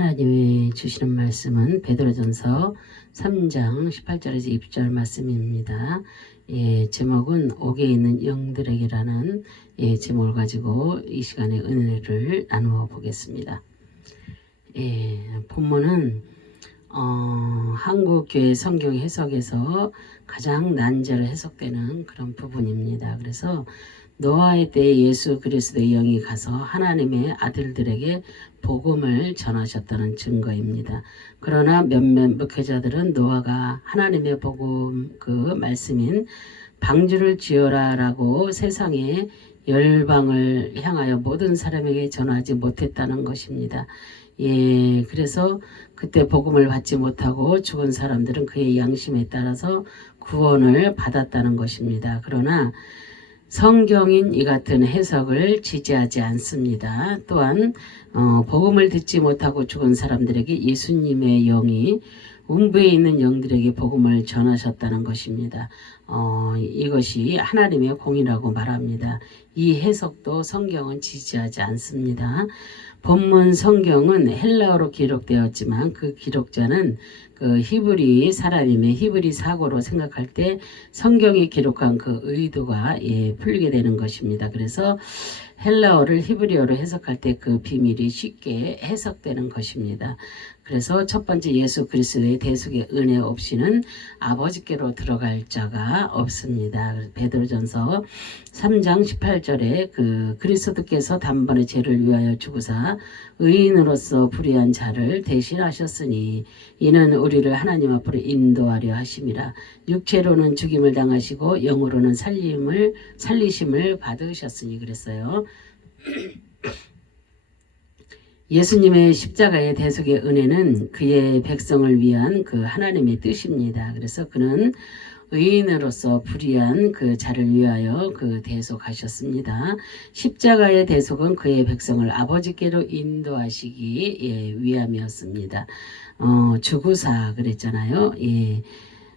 하나님이 주시는 말씀은 베드로전서 3장 18절에서 20절 말씀입니다. 제목은 옥에 있는 영들에게라는 제목을 가지고 이 시간에 은혜를 나누어 보겠습니다. 본문은 한국교회 성경 해석에서 가장 난제로 해석되는 그런 부분입니다. 그래서 노아의 때에 예수 그리스도의 영이 가서 하나님의 아들들에게 복음을 전하셨다는 증거입니다. 그러나 몇몇 목회자들은 노아가 하나님의 복음 그 말씀인 방주를 지어라 라고 세상에 열방을 향하여 모든 사람에게 전하지 못했다는 것입니다. 그래서 그때 복음을 받지 못하고 죽은 사람들은 그의 양심에 따라서 구원을 받았다는 것입니다. 그러나 성경인 이 같은 해석을 지지하지 않습니다. 또한 복음을 듣지 못하고 죽은 사람들에게 예수님의 영이 음부에 있는 영들에게 복음을 전하셨다는 것입니다. 이것이 하나님의 공이라고 말합니다. 이 해석도 성경은 지지하지 않습니다. 본문 성경은 헬라어로 기록되었지만 그 기록자는 그 히브리 사람임에 히브리 사고로 생각할 때 성경이 기록한 그 의도가 풀리게 되는 것입니다. 그래서 헬라어를 히브리어로 해석할 때 그 비밀이 쉽게 해석되는 것입니다. 그래서 첫 번째 예수 그리스도의 대속의 은혜 없이는 아버지께로 들어갈 자가 없습니다. 베드로전서 3장 18절에 그 그리스도께서 단번에 죄를 위하여 죽으사 의인으로서 불의한 자를 대신하셨으니 이는 우리를 하나님 앞으로 인도하려 하심이라. 육체로는 죽임을 당하시고 영으로는 살리심을 받으셨으니 그랬어요. 예수님의 십자가의 대속의 은혜는 그의 백성을 위한 그 하나님의 뜻입니다. 그래서 그는 의인으로서 불의한 그 자를 위하여 그 대속하셨습니다. 십자가의 대속은 그의 백성을 아버지께로 인도하시기 위함이었습니다. 죽으사 그랬잖아요.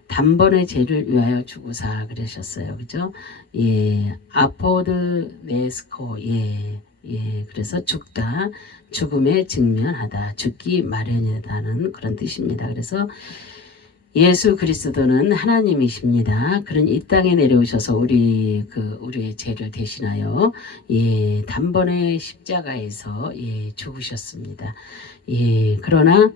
단번에 죄를 위하여 죽으사 그러셨어요. 그죠? 아포드 네스코 그래서 죽다, 죽음에 직면하다, 죽기 마련이다는 그런 뜻입니다. 그래서 예수 그리스도는 하나님이십니다. 그는 이 땅에 내려오셔서 우리의 죄를 대신하여 단번에 십자가에서 죽으셨습니다. 그러나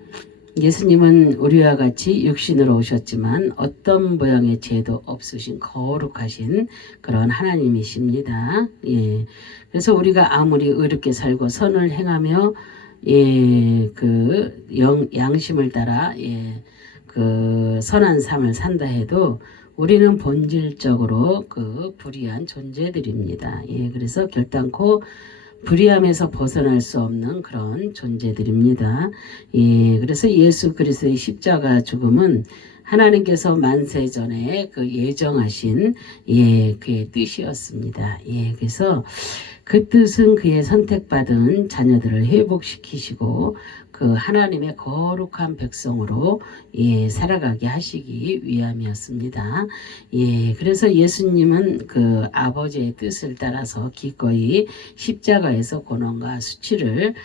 예수님은 우리와 같이 육신으로 오셨지만 어떤 모양의 죄도 없으신 거룩하신 그런 하나님이십니다. 그래서 우리가 아무리 의롭게 살고 선을 행하며 그 양심을 따라 그 선한 삶을 산다 해도 우리는 본질적으로 그 불의한 존재들입니다. 그래서 결단코 불의함에서 벗어날 수 없는 그런 존재들입니다. 그래서 예수 그리스도의 십자가 죽음은 하나님께서 만세전에 그 예정하신 그의 뜻이었습니다. 그래서 그 뜻은 그의 선택받은 자녀들을 회복시키시고 그 하나님의 거룩한 백성으로 살아가게 하시기 위함이었습니다. 그래서 예수님은 그 아버지의 뜻을 따라서 기꺼이 십자가에서 고난과 수치를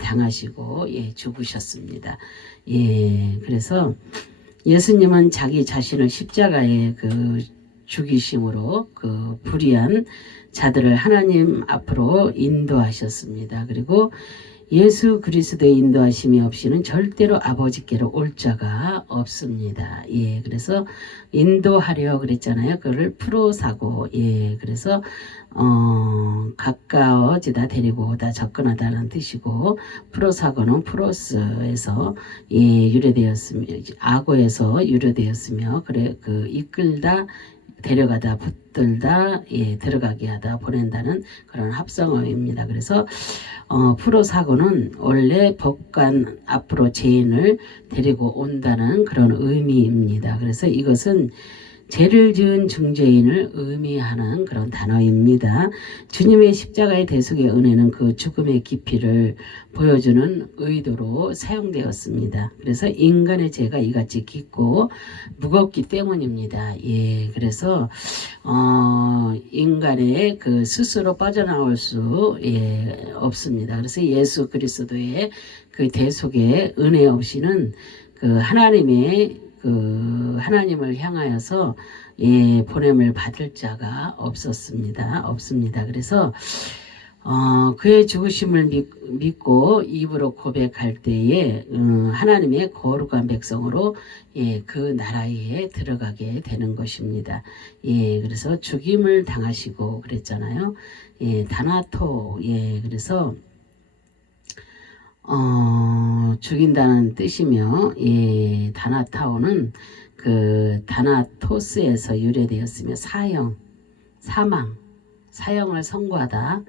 당하시고 죽으셨습니다. 그래서 예수님은 자기 자신을 십자가에 그 죽이심으로 그 불의한 자들을 하나님 앞으로 인도하셨습니다. 그리고 예수 그리스도의 인도하심이 없이는 절대로 아버지께로 올 자가 없습니다. 그래서 인도하려 그랬잖아요. 그를 프로사고, 그래서 가까워지다, 데리고 오다, 접근하다는 뜻이고, 프로사고는 프로스에서 유래되었으며, 악어에서 유래되었으며, 그래 그 이끌다, 데려가다, 붙들다, 들어가게 하다, 보낸다는 그런 합성어입니다. 그래서 프로사고는 원래 법관 앞으로 죄인을 데리고 온다는 그런 의미입니다. 그래서 이것은 죄를 지은 중죄인을 의미하는 그런 단어입니다. 주님의 십자가의 대속의 은혜는 그 죽음의 깊이를 보여주는 의도로 사용되었습니다. 그래서 인간의 죄가 이같이 깊고 무겁기 때문입니다. 예, 그래서 인간의 그 스스로 빠져나올 수 없습니다. 그래서 예수 그리스도의 그 대속의 은혜 없이는 그 하나님을 향하여서 보냄을 받을 자가 없습니다. 그래서 그의 죽으심을 믿고 입으로 고백할 때에 하나님의 거룩한 백성으로 그 나라에 들어가게 되는 것입니다. 그래서 죽임을 당하시고 그랬잖아요. 다나토. 그래서 죽인다는 뜻이며, 다나타오는 그 다나토스에서 유래되었으며 사형을 선고하다,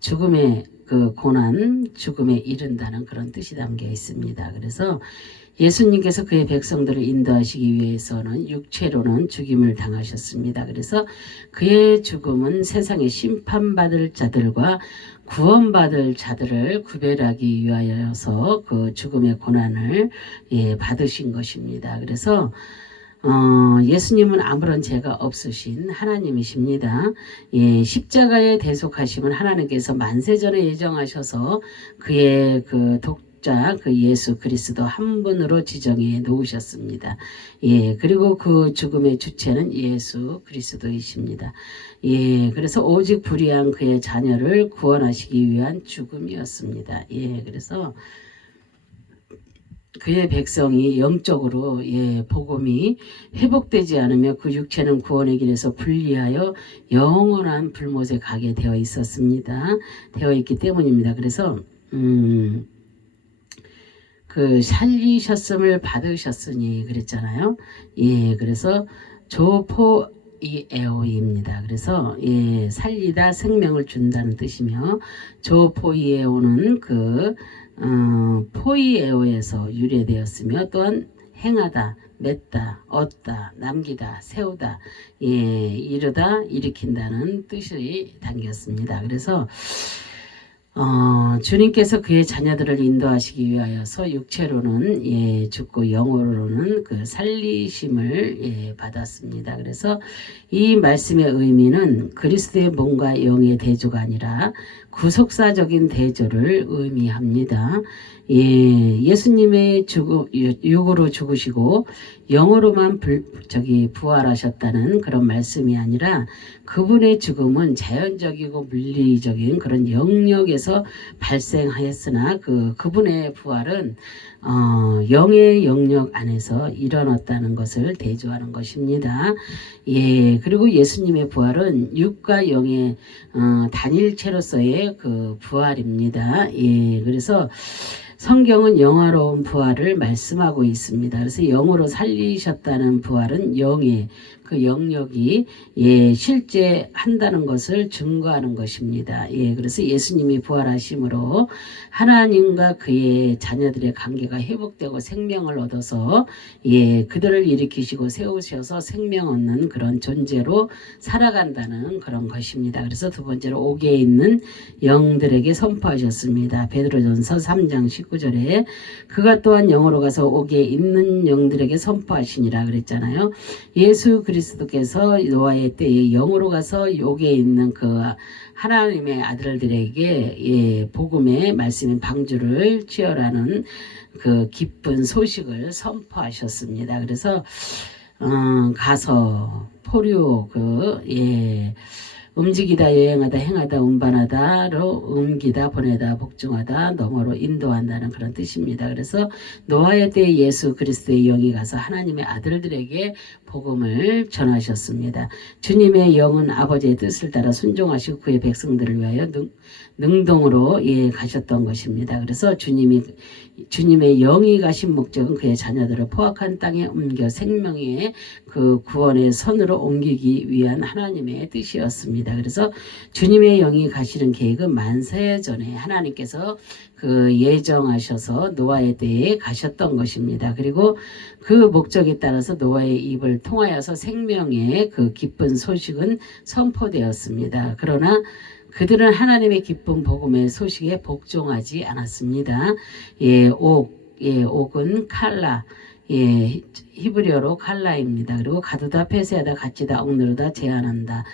죽음의 그 고난, 죽음에 이른다는 그런 뜻이 담겨 있습니다. 그래서 예수님께서 그의 백성들을 인도하시기 위해서는 육체로는 죽임을 당하셨습니다. 그래서 그의 죽음은 세상에 심판받을 자들과 구원받을 자들을 구별하기 위하여서 그 죽음의 고난을 받으신 것입니다. 그래서 예수님은 아무런 죄가 없으신 하나님이십니다. 십자가에 대속하심은 하나님께서 만세전에 예정하셔서 그의 그 독자 그 예수 그리스도 한 분으로 지정해 놓으셨습니다. 그리고 그 죽음의 주체는 예수 그리스도이십니다. 그래서 오직 불의한 그의 자녀를 구원하시기 위한 죽음이었습니다. 그래서 그의 백성이 영적으로 복음이 회복되지 않으며 그 육체는 구원의 길에서 분리하여 영원한 불못에 가게 되어 있기 때문입니다. 그래서 그 살리셨음을 받으셨으니 그랬잖아요. 그래서 조포이에오입니다. 그래서 살리다 생명을 준다는 뜻이며, 조포이에오는 그 포이에오에서 유래되었으며, 또한 행하다, 맺다, 얻다, 남기다, 세우다, 이르다, 일으킨다는 뜻이 담겼습니다. 그래서 주님께서 그의 자녀들을 인도하시기 위하여서 육체로는 죽고 영으로는 그 살리심을 받았습니다. 그래서 이 말씀의 의미는 그리스도의 몸과 영의 대조가 아니라 구속사적인 대조를 의미합니다. 예수님의 육으로 죽으시고 영으로만 부활하셨다는 그런 말씀이 아니라, 그분의 죽음은 자연적이고 물리적인 그런 영역에서 발생하였으나 그분의 부활은 영의 영역 안에서 일어났다는 것을 대조하는 것입니다. 그리고 예수님의 부활은 육과 영의 단일체로서의 그 부활입니다. 그래서 성경은 영화로운 부활을 말씀하고 있습니다. 그래서 영으로 살리셨다는 부활은 영의 그 영역이 실제 한다는 것을 증거하는 것입니다. 그래서 예수님이 부활하심으로 하나님과 그의 자녀들의 관계가 회복되고 생명을 얻어서 그들을 일으키시고 세우셔서 생명 얻는 그런 존재로 살아간다는 그런 것입니다. 그래서 두 번째로 옥에 있는 영들에게 선포하셨습니다. 베드로전서 3장 19절에 그가 또한 영으로 가서 옥에 있는 영들에게 선포하시니라 그랬잖아요. 예수 그리스도께서 노아의 때에 영으로 가서 옥에 있는 그 하나님의 아들들에게 복음의 말씀인 방주를 취하라는 그 기쁜 소식을 선포하셨습니다. 그래서 가서 포류 움직이다, 여행하다, 행하다, 운반하다로 옮기다, 보내다, 복종하다, 너머로 인도한다는 그런 뜻입니다. 그래서 노아의 때에 예수 그리스도의 영이 가서 하나님의 아들들에게 복음을 전하셨습니다. 주님의 영은 아버지의 뜻을 따라 순종하시고 그의 백성들을 위하여 능동으로 가셨던 것입니다. 그래서 주님의 영이 가신 목적은 그의 자녀들을 포악한 땅에 옮겨 생명의 그 구원의 선으로 옮기기 위한 하나님의 뜻이었습니다. 것입니다. 그래서 주님의 영이 가시는 계획은 만세 전에 하나님께서 그 예정하셔서 노아에 대해 가셨던 것입니다. 그리고 그 목적에 따라서 노아의 입을 통하여서 생명의 그 기쁜 소식은 선포되었습니다. 그러나 그들은 하나님의 기쁜 복음의 소식에 복종하지 않았습니다. 옥은 칼라, 히브리어로 칼라입니다. 그리고 가두다, 폐쇄하다, 갇히다, 억누르다, 제한한다,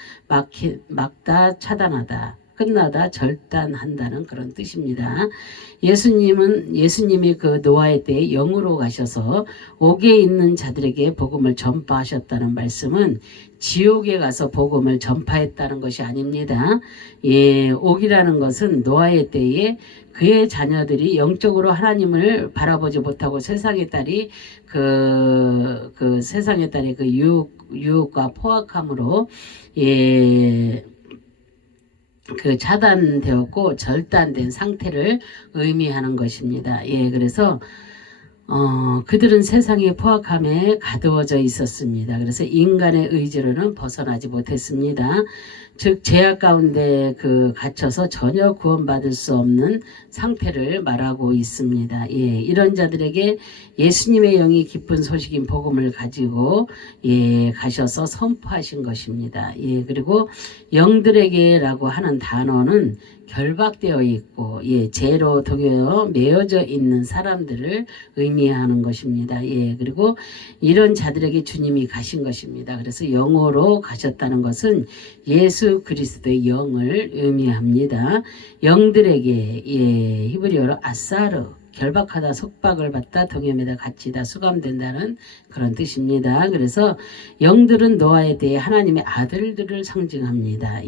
막다, 차단하다, 끝나다, 절단한다는 그런 뜻입니다. 예수님이 그 노아의 때에 영으로 가셔서 옥에 있는 자들에게 복음을 전파하셨다는 말씀은 지옥에 가서 복음을 전파했다는 것이 아닙니다. 옥이라는 것은 노아의 때에 그의 자녀들이 영적으로 하나님을 바라보지 못하고 세상의 딸이 세상의 딸의 그 유혹과 포악함으로 그 차단되었고 절단된 상태를 의미하는 것입니다. 그래서 그들은 세상의 포악함에 가두어져 있었습니다. 그래서 인간의 의지로는 벗어나지 못했습니다. 즉 죄악 가운데 갇혀서 전혀 구원받을 수 없는 상태를 말하고 있습니다. 이런 자들에게 예수님의 영이 기쁜 소식인 복음을 가지고 가셔서 선포하신 것입니다. 그리고 영들에게라고 하는 단어는 결박되어 있고 죄로 매어져 있는 사람들을 의미하는 것입니다. 그리고 이런 자들에게 주님이 가신 것입니다. 그래서 영으로 가셨다는 것은 예수 그리스도의 영을 의미합니다. 영들에게 히브리어로 아사르, 결박하다, 속박을 받다, 동염에다 갇히다, 수감된다는 그런 뜻입니다. 그래서 영들은 노아에 대해 하나님의 아들들을 상징합니다.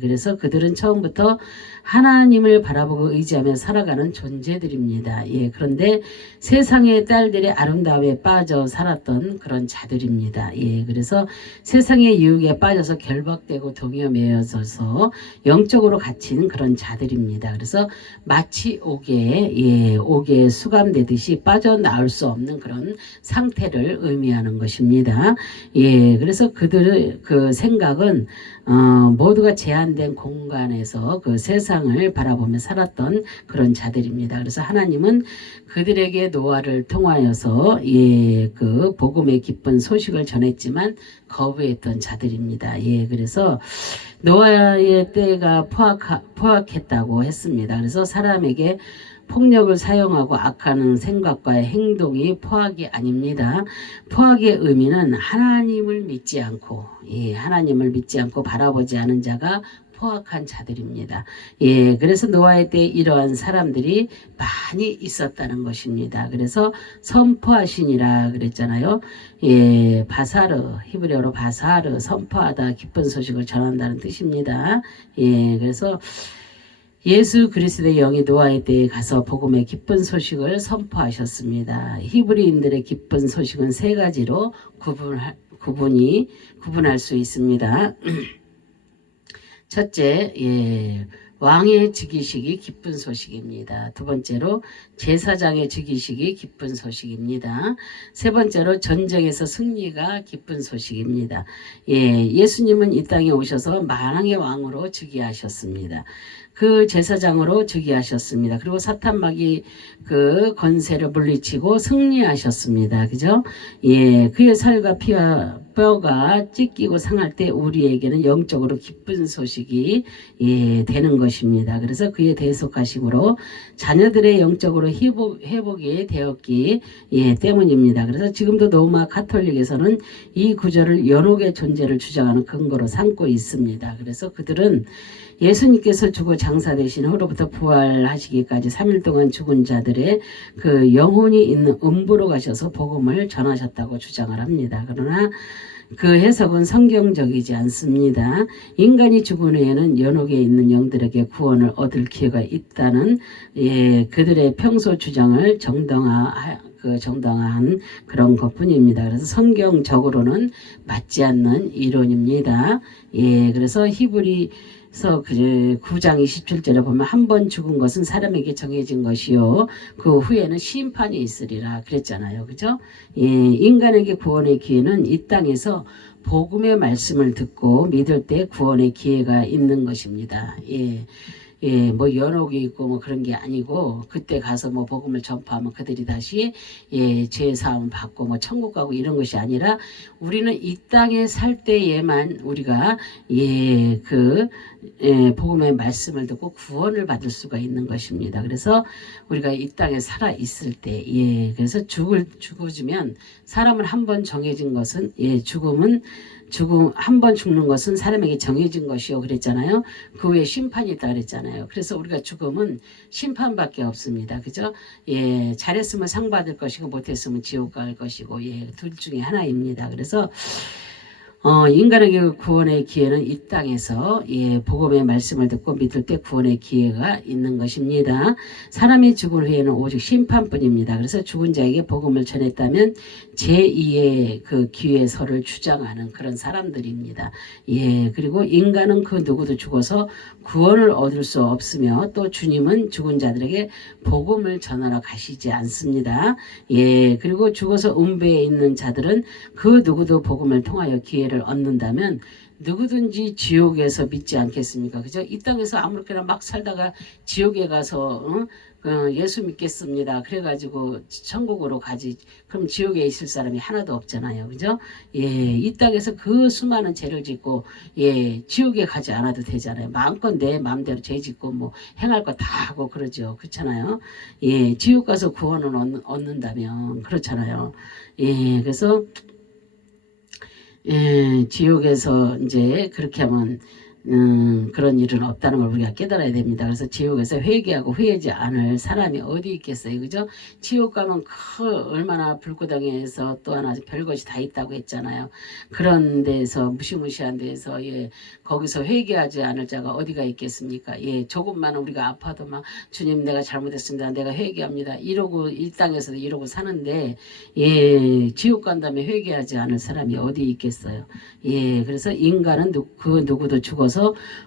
그래서 그들은 처음부터 하나님을 바라보고 의지하며 살아가는 존재들입니다. 그런데 세상의 딸들의 아름다움에 빠져 살았던 그런 자들입니다. 그래서 세상의 유혹에 빠져서 결박되고 동요매어져서 영적으로 갇힌 그런 자들입니다. 그래서 마치 옥에 수감되듯이 빠져나올 수 없는 그런 상태를 의미하는 것입니다. 그래서 그들의 그 생각은 모두가 제한된 공간에서 그 세상을 바라보며 살았던 그런 자들입니다. 그래서 하나님은 그들에게 노아를 통하여서 그 복음의 기쁜 소식을 전했지만 거부했던 자들입니다. 그래서 노아의 때가 포악했다고 했습니다. 그래서 사람에게 폭력을 사용하고 악하는 생각과의 행동이 포악이 아닙니다. 포악의 의미는 하나님을 믿지 않고 바라보지 않은 자가 포악한 자들입니다. 그래서 노아의 때 이러한 사람들이 많이 있었다는 것입니다. 그래서 선포하시니라 그랬잖아요. 바사르, 히브리어로 바사르, 선포하다, 기쁜 소식을 전한다는 뜻입니다. 그래서 예수 그리스도의 영이 노아의 때에 가서 복음의 기쁜 소식을 선포하셨습니다. 히브리인들의 기쁜 소식은 세 가지로 구분할 수 있습니다. 첫째, 왕의 즉위식이 기쁜 소식입니다. 두 번째로 제사장의 즉위식이 기쁜 소식입니다. 세 번째로 전쟁에서 승리가 기쁜 소식입니다. 예수님은 이 땅에 오셔서 만왕의 왕으로 즉위하셨습니다. 그 제사장으로 즉위하셨습니다. 그리고 사탄마귀 그 권세를 물리치고 승리하셨습니다. 그죠? 그의 살과 피와 뼈가 찢기고 상할 때 우리에게는 영적으로 기쁜 소식이 되는 것입니다. 그래서 그의 대속하심으로 자녀들의 영적으로 회복이 되었기 때문입니다. 그래서 지금도 로마 가톨릭에서는 이 구절을 연옥의 존재를 주장하는 근거로 삼고 있습니다. 그래서 그들은 예수님께서 죽어 장사되신 후로부터 부활하시기까지 3일 동안 죽은 자들의 그 영혼이 있는 음부로 가셔서 복음을 전하셨다고 주장을 합니다. 그러나 그 해석은 성경적이지 않습니다. 인간이 죽은 후에는 연옥에 있는 영들에게 구원을 얻을 기회가 있다는 그들의 평소 주장을 정당화한 그런 것뿐입니다. 그래서 성경적으로는 맞지 않는 이론입니다. 그래서 히브리서 9장 27절에 보면 한 번 죽은 것은 사람에게 정해진 것이요 그 후에는 심판이 있으리라 그랬잖아요. 그죠? 인간에게 구원의 기회는 이 땅에서 복음의 말씀을 듣고 믿을 때 구원의 기회가 있는 것입니다. 예. 예, 뭐 연옥이 있고 뭐 그런 게 아니고 그때 가서 뭐 복음을 전파하면 그들이 다시 예, 죄 사함 받고 뭐 천국 가고 이런 것이 아니라 우리는 이 땅에 살 때에만 우리가 예, 복음의 말씀을 듣고 구원을 받을 수가 있는 것입니다. 그래서 우리가 이 땅에 살아 있을 때 예, 그래서 죽어지면 사람은 한 번 정해진 것은 예, 한 번 죽는 것은 사람에게 정해진 것이요 그랬잖아요. 그 후에 심판이 있다 그랬잖아요. 그래서 우리가 죽음은 심판밖에 없습니다. 그죠? 예, 잘했으면 상 받을 것이고 못했으면 지옥 갈 것이고 예, 둘 중에 하나입니다. 그래서 인간에게 구원의 기회는 이 땅에서 예, 복음의 말씀을 듣고 믿을 때 구원의 기회가 있는 것입니다. 사람이 죽은 후에는 오직 심판뿐입니다. 그래서 죽은 자에게 복음을 전했다면 제2의 그 기회서를 주장하는 그런 사람들입니다. 예, 그리고 인간은 그 누구도 죽어서 구원을 얻을 수 없으며 또 주님은 죽은 자들에게 복음을 전하러 가시지 않습니다. 예, 그리고 죽어서 음배에 있는 자들은 그 누구도 복음을 통하여 기회를 얻는다면 누구든지 지옥에서 믿지 않겠습니까? 그죠? 이 땅에서 아무렇게나 막 살다가 지옥에 가서 예수 믿겠습니다. 그래가지고 천국으로 가지. 그럼 지옥에 있을 사람이 하나도 없잖아요. 그죠? 예, 이 땅에서 그 수많은 죄를 짓고 예, 지옥에 가지 않아도 되잖아요. 마음껏 내 마음대로 죄 짓고 뭐 행할 거 다 하고 그러죠. 그렇잖아요. 예, 지옥 가서 구원을 얻는다면 그렇잖아요. 예, 그래서 예, 지옥에서 이제 그렇게 하면 그런 일은 없다는 걸 우리가 깨달아야 됩니다. 그래서 지옥에서 회개하고 후회하지 않을 사람이 어디 있겠어요. 그죠? 지옥 가면 얼마나 불구덩이에서 또 하나 별것이 다 있다고 했잖아요. 그런 데서 무시무시한 데서 예, 거기서 회개하지 않을 자가 어디가 있겠습니까? 예, 조금만 우리가 아파도 막 주님 내가 잘못했습니다. 내가 회개합니다. 이러고 이 땅에서도 이러고 사는데 예, 지옥 간다면 회개하지 않을 사람이 어디 있겠어요. 예, 그래서 인간은 그 누구도 죽어서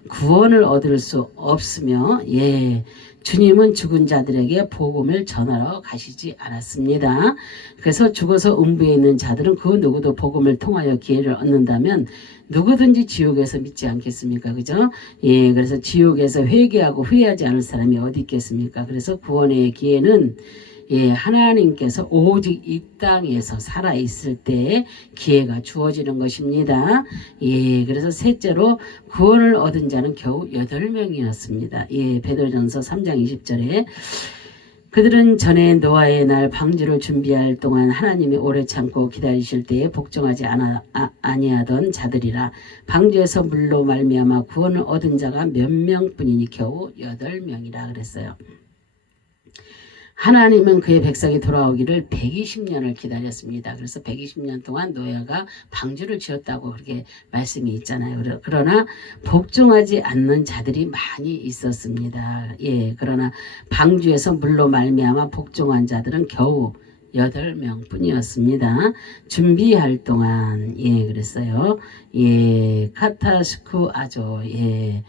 구원을 얻을 수 없으며 예, 주님은 죽은 자들에게 복음을 전하러 가시지 않았습니다. 그래서 죽어서 음부에 있는 자들은 그 누구도 복음을 통하여 기회를 얻는다면 누구든지 지옥에서 믿지 않겠습니까? 그죠? 예, 그래서 지옥에서 회개하고 후회하지 않을 사람이 어디 있겠습니까? 그래서 구원의 기회는 예, 하나님께서 오직 이 땅에서 살아있을 때 기회가 주어지는 것입니다. 예, 그래서 셋째로 구원을 얻은 자는 겨우 8명이었습니다. 예, 베드로전서 3장 20절에 그들은 전에 노아의 날 방주를 준비할 동안 하나님이 오래 참고 기다리실 때에 복종하지 아니하던 자들이라. 방주에서 물로 말미암아 구원을 얻은 자가 몇 명뿐이니 겨우 8명이라 그랬어요. 하나님은 그의 백성이 돌아오기를 120년을 기다렸습니다. 그래서 120년 동안 노아가 방주를 지었다고 그렇게 말씀이 있잖아요. 그러나 복종하지 않는 자들이 많이 있었습니다. 예, 그러나 방주에서 물로 말미암아 복종한 자들은 겨우 8명 뿐이었습니다. 준비할 동안 예, 그랬어요. 예, 카타스쿠 아조 예.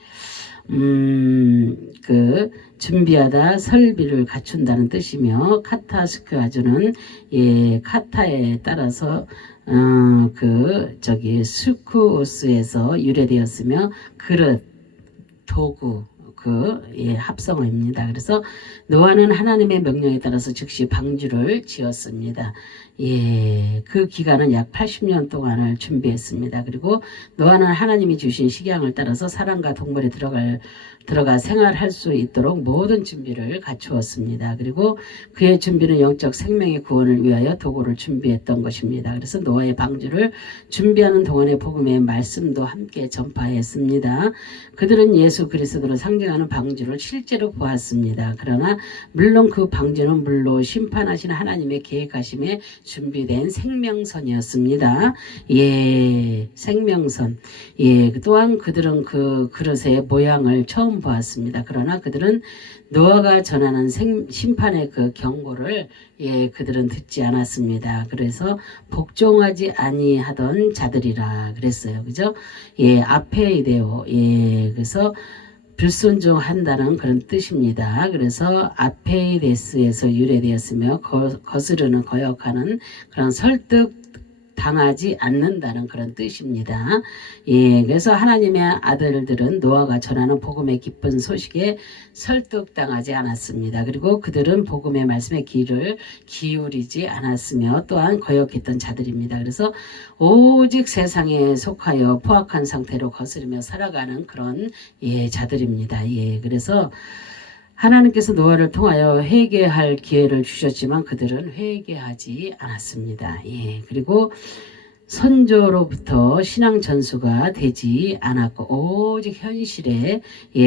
준비하다 설비를 갖춘다는 뜻이며 카타스크아주는 예, 카타에 따라서 스쿠오스에서 유래되었으며 그릇, 도구 예, 합성어입니다. 그래서 노아는 하나님의 명령에 따라서 즉시 방주를 지었습니다. 예, 그 기간은 약 80년 동안을 준비했습니다. 그리고 노아는 하나님이 주신 식양을 따라서 사람과 동물이 들어가 생활할 수 있도록 모든 준비를 갖추었습니다. 그리고 그의 준비는 영적 생명의 구원을 위하여 도구를 준비했던 것입니다. 그래서 노아의 방주를 준비하는 동안에 복음의 말씀도 함께 전파했습니다. 그들은 예수 그리스도를 상징하는 방주를 실제로 보았습니다. 그러나 물론 그 방주는 물로 심판하시는 하나님의 계획하심에 준비된 생명선이었습니다. 예, 생명선. 예, 또한 그들은 그 그릇의 모양을 처음 보았습니다. 그러나 그들은 노아가 전하는 심판의 그 경고를 예, 그들은 듣지 않았습니다. 그래서 복종하지 아니하던 자들이라 그랬어요. 그죠? 예, 아페이데오. 예, 그래서 불순종한다는 그런 뜻입니다. 그래서 아페이데스에서 유래되었으며 거스르는 거역하는 그런 설득 설득당하지 않는다는 그런 뜻입니다. 예, 그래서 하나님의 아들들은 노아가 전하는 복음의 기쁜 소식에 설득당하지 않았습니다. 그리고 그들은 복음의 말씀에 귀를 기울이지 않았으며 또한 거역했던 자들입니다. 그래서 오직 세상에 속하여 포악한 상태로 거스르며 살아가는 그런 자들입니다. 그래서 하나님께서 노아를 통하여 회개할 기회를 주셨지만 그들은 회개하지 않았습니다. 그리고 선조로부터 신앙 전수가 되지 않았고 오직 현실에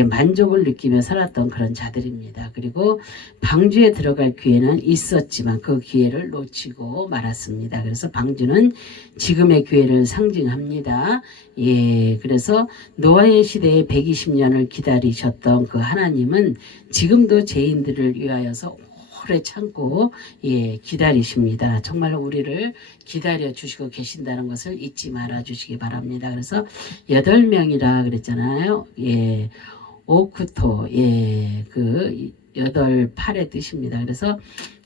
만족을 느끼며 살았던 그런 자들입니다. 그리고 방주에 들어갈 기회는 있었지만 그 기회를 놓치고 말았습니다. 그래서 방주는 지금의 기회를 상징합니다. 그래서 노아의 시대에 120년을 기다리셨던 그 하나님은 지금도 죄인들을 위하여서 오래 참고 기다리십니다. 정말 우리를 기다려 주시고 계신다는 것을 잊지 말아 주시기 바랍니다. 그래서 8명이라 그랬잖아요. 오쿠토 그 8, 8의 뜻입니다. 그래서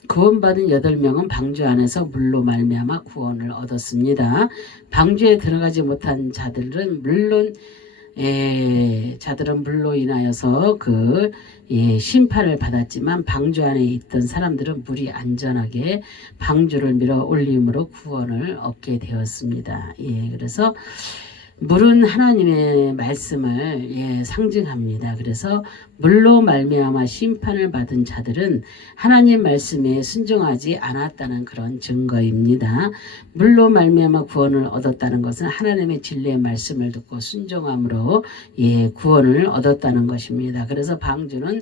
구원받은 8명은 방주 안에서 물로 말미암아 구원을 얻었습니다. 방주에 들어가지 못한 자들은 물론 자들은 물로 인하여서 심판을 받았지만 방주 안에 있던 사람들은 물이 안전하게 방주를 밀어 올림으로 구원을 얻게 되었습니다. 그래서 물은 하나님의 말씀을 상징합니다. 그래서 물로 말미암아 심판을 받은 자들은 하나님 말씀에 순종하지 않았다는 그런 증거입니다. 물로 말미암아 구원을 얻었다는 것은 하나님의 진리의 말씀을 듣고 순종함으로 구원을 얻었다는 것입니다. 그래서 방주는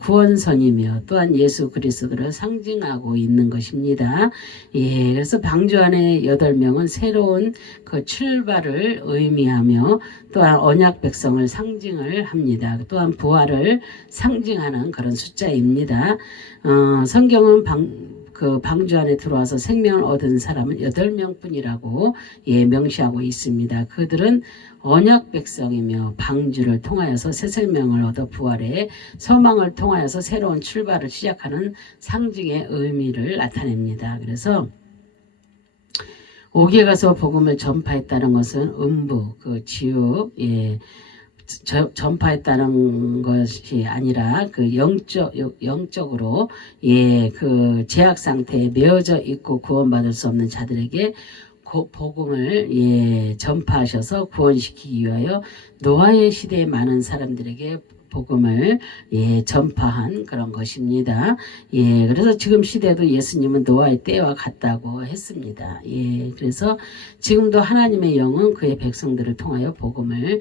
구원선이며 또한 예수 그리스도를 상징하고 있는 것입니다. 그래서 방주 안에 8명은 새로운 그 출발을 의미하며 또한 언약 백성을 상징을 합니다. 또한 부활을 상징하는 그런 숫자입니다. 성경은 방주 안에 들어와서 생명을 얻은 사람은 8명 뿐이라고 명시하고 있습니다. 그들은 언약 백성이며 방주를 통하여서 새 생명을 얻어 부활의 소망을 통하여서 새로운 출발을 시작하는 상징의 의미를 나타냅니다. 그래서 옥에 가서 복음을 전파했다는 것은 음부, 지옥, 전파했다는 것이 아니라 영적으로 그 제약 상태에 메어져 있고 구원받을 수 없는 자들에게 복음을 전파하셔서 구원시키기 위하여 노아의 시대에 많은 사람들에게 복음을 전파한 그런 것입니다. 그래서 지금 시대도 예수님은 노아의 때와 같다고 했습니다. 그래서 지금도 하나님의 영은 그의 백성들을 통하여 복음을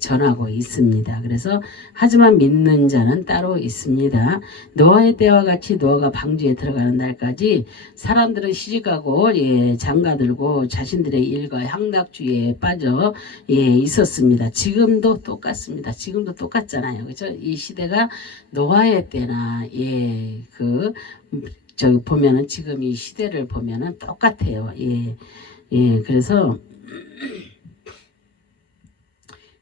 전하고 있습니다. 그래서 하지만 믿는 자는 따로 있습니다. 노아의 때와 같이 노아가 방주에 들어가는 날까지 사람들은 시집가고 장가들고 자신들의 일과 향락주의에 빠져 있었습니다. 지금도 똑같습니다. 지금도 똑같잖아요. 그죠? 이 시대가 노아의 때나 저기 보면은 지금 이 시대를 보면은 똑같아요. 그래서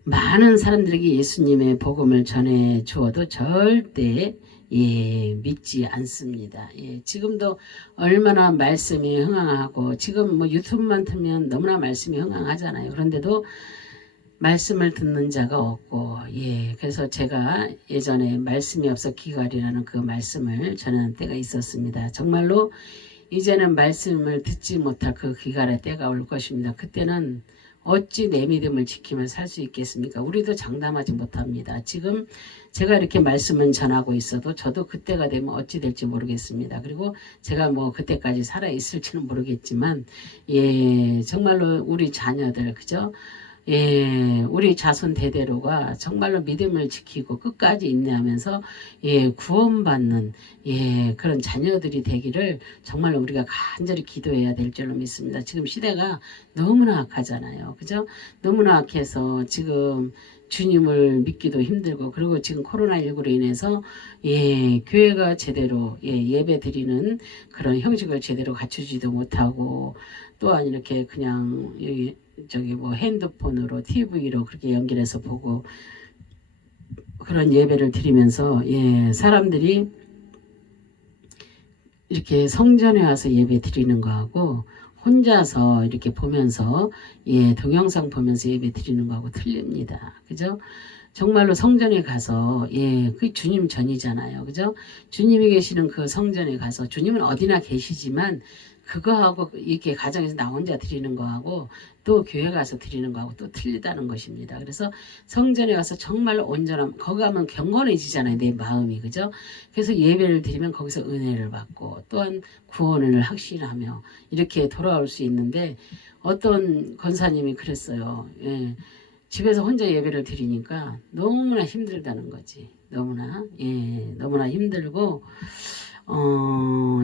많은 사람들에게 예수님의 복음을 전해 주어도 절대 믿지 않습니다. 지금도 얼마나 말씀이 흥황하고 지금 뭐 유튜브만 틀면 너무나 말씀이 흥황하잖아요. 그런데도 말씀을 듣는 자가 없고 그래서 제가 예전에 말씀이 없어 기갈이라는 그 말씀을 전하는 때가 있었습니다. 정말로 이제는 말씀을 듣지 못할 그 기갈의 때가 올 것입니다. 그때는 어찌 내 믿음을 지키며 살 수 있겠습니까? 우리도 장담하지 못합니다. 지금 제가 이렇게 말씀을 전하고 있어도 저도 그때가 되면 어찌 될지 모르겠습니다. 그리고 제가 뭐 그때까지 살아 있을지는 모르겠지만 정말로 우리 자녀들 그죠? 우리 자손 대대로가 정말로 믿음을 지키고 끝까지 인내하면서 구원받는 그런 자녀들이 되기를 정말로 우리가 간절히 기도해야 될 줄로 믿습니다. 지금 시대가 너무나 악하잖아요. 그죠? 너무나 악해서 지금 주님을 믿기도 힘들고 그리고 지금 코로나19로 인해서 교회가 제대로 예배 드리는 그런 형식을 제대로 갖추지도 못하고 또한 이렇게 그냥 저기 뭐 핸드폰으로 TV로 그렇게 연결해서 보고 그런 예배를 드리면서 사람들이 이렇게 성전에 와서 예배 드리는 거하고 혼자서 이렇게 보면서 동영상 보면서 예배 드리는 거하고 틀립니다. 그죠? 정말로 성전에 가서 그 주님 전이잖아요. 그죠? 주님이 계시는 그 성전에 가서 주님은 어디나 계시지만 그거하고 이렇게 가정에서 나 혼자 드리는 거하고 또 교회 가서 드리는 거하고 또 틀리다는 것입니다. 그래서 성전에 가서 정말로 온전함 거기 가면 경건해지잖아요. 내 마음이. 그죠? 그래서 예배를 드리면 거기서 은혜를 받고 또한 구원을 확신하며 이렇게 돌아올 수 있는데 어떤 권사님이 그랬어요. 집에서 혼자 예배를 드리니까 너무나 힘들다는 거지. 너무나 힘들고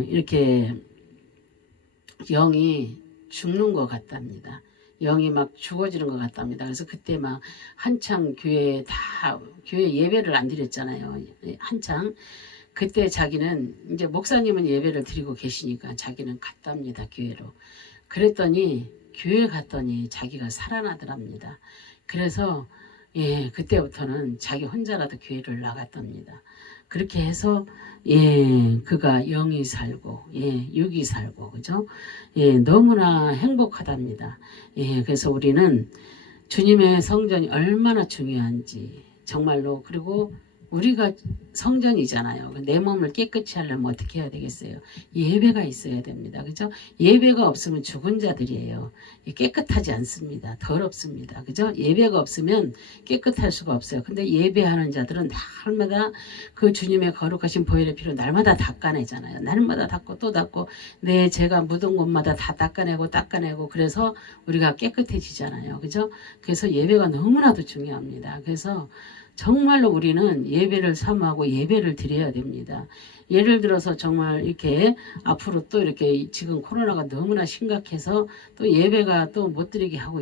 이렇게 영이 죽는 것 같답니다. 영이 막 죽어지는 것 같답니다. 그래서 그때 막 한창 교회 예배를 안 드렸잖아요. 한창 그때 자기는 이제 목사님은 예배를 드리고 계시니까 자기는 갔답니다. 교회로. 그랬더니 교회 갔더니 자기가 살아나더랍니다. 그래서 그때부터는 자기 혼자라도 교회를 나갔답니다. 그렇게 해서 그가 영이 살고 육이 살고 그죠? 너무나 행복하답니다. 그래서 우리는 주님의 성전이 얼마나 중요한지 정말로 그리고 우리가 성전이잖아요. 내 몸을 깨끗이 하려면 어떻게 해야 되겠어요? 예배가 있어야 됩니다. 그죠? 예배가 없으면 죽은 자들이에요. 깨끗하지 않습니다. 더럽습니다. 그죠? 예배가 없으면 깨끗할 수가 없어요. 근데 예배하는 자들은 날마다 그 주님의 거룩하신 보혈의 피로 날마다 닦아내잖아요. 날마다 닦고 또 닦고 내 죄가 묻은 곳마다 다 닦아내고 그래서 우리가 깨끗해지잖아요. 그죠? 그래서 예배가 너무나도 중요합니다. 그래서 정말로 우리는 예배를 사모하고 예배를 드려야 됩니다. 예를 들어서 정말 이렇게 앞으로 또 이렇게 지금 코로나가 너무나 심각해서 또 예배가 또 못 드리게 하고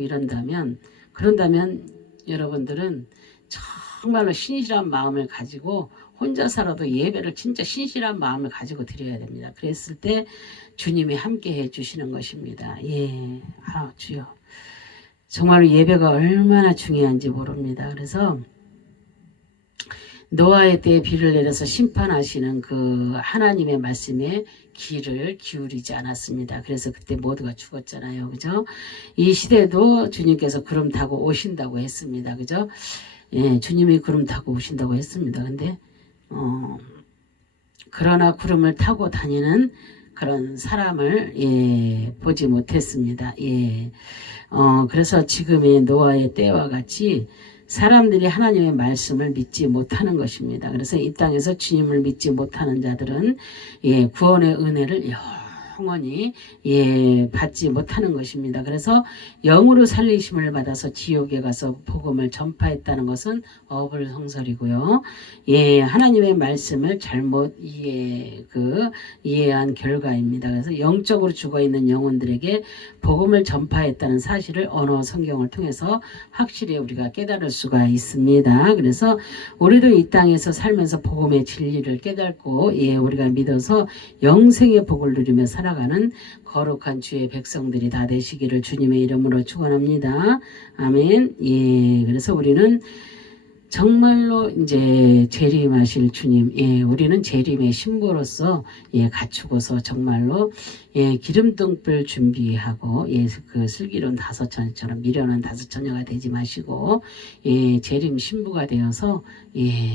그런다면 여러분들은 정말로 신실한 마음을 가지고 혼자 살아도 예배를 진짜 신실한 마음을 가지고 드려야 됩니다. 그랬을 때 주님이 함께 해 주시는 것입니다. 주여. 정말로 예배가 얼마나 중요한지 모릅니다. 그래서 노아의 때에 비를 내려서 심판하시는 그 하나님의 말씀에 귀를 기울이지 않았습니다. 그래서 그때 모두가 죽었잖아요. 그죠? 이 시대도 주님께서 구름 타고 오신다고 했습니다. 그죠? 주님이 구름 타고 오신다고 했습니다. 근데 그러나 구름을 타고 다니는 그런 사람을 보지 못했습니다. 그래서 지금의 노아의 때와 같이 사람들이 하나님의 말씀을 믿지 못하는 것입니다. 그래서 이 땅에서 주님을 믿지 못하는 자들은 구원의 은혜를 영원히 받지 못하는 것입니다. 그래서 영으로 살리심을 받아서 지옥에 가서 복음을 전파했다는 것은 어불성설이고요. 하나님의 말씀을 잘못 이해한 결과입니다. 그래서 영적으로 죽어있는 영혼들에게 복음을 전파했다는 사실을 언어 성경을 통해서 확실히 우리가 깨달을 수가 있습니다. 그래서 우리도 이 땅에서 살면서 복음의 진리를 깨닫고 우리가 믿어서 영생의 복을 누리며 살아가는 거룩한 주의 백성들이 다 되시기를 주님의 이름으로 축원합니다. 아멘. 그래서 우리는 정말로 이제 재림하실 주님, 우리는 재림의 신부로서 갖추고서 정말로 기름등불 준비하고 그 슬기로운 다섯처녀처럼 미련한 다섯처녀가 되지 마시고 재림 신부가 되어서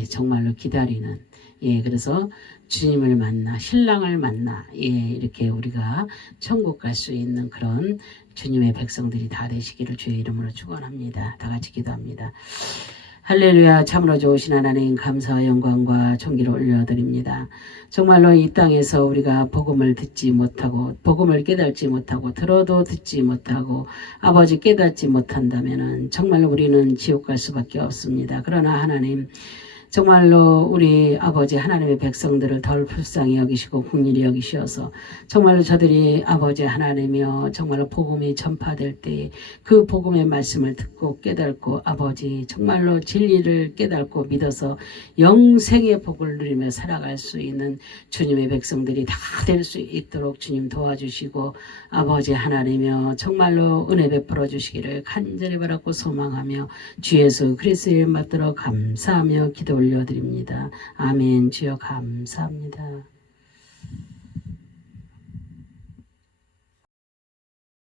정말로 기다리는 그래서 주님을 만나 신랑을 만나 이렇게 우리가 천국 갈 수 있는 그런 주님의 백성들이 다 되시기를 주의 이름으로 축원합니다. 다 같이 기도합니다. 할렐루야. 참으로 좋으신 하나님 감사와 영광과 존귀를 올려드립니다. 정말로 이 땅에서 우리가 복음을 듣지 못하고 복음을 깨닫지 못하고 들어도 듣지 못하고 아버지 깨닫지 못한다면 정말로 우리는 지옥 갈 수밖에 없습니다. 그러나 하나님 정말로 우리 아버지 하나님의 백성들을 덜 불쌍히 여기시고 긍휼히 여기시어서 정말로 저들이 아버지 하나님이여 정말로 복음이 전파될 때 그 복음의 말씀을 듣고 깨닫고 아버지 정말로 진리를 깨닫고 믿어서 영생의 복을 누리며 살아갈 수 있는 주님의 백성들이 다 될 수 있도록 주님 도와주시고 아버지 하나님이여 정말로 은혜 베풀어 주시기를 간절히 바라고 소망하며 주 예수 그리스도의 이름 받들어 감사하며 기도 올려드립니다. 아멘. 주여 감사합니다.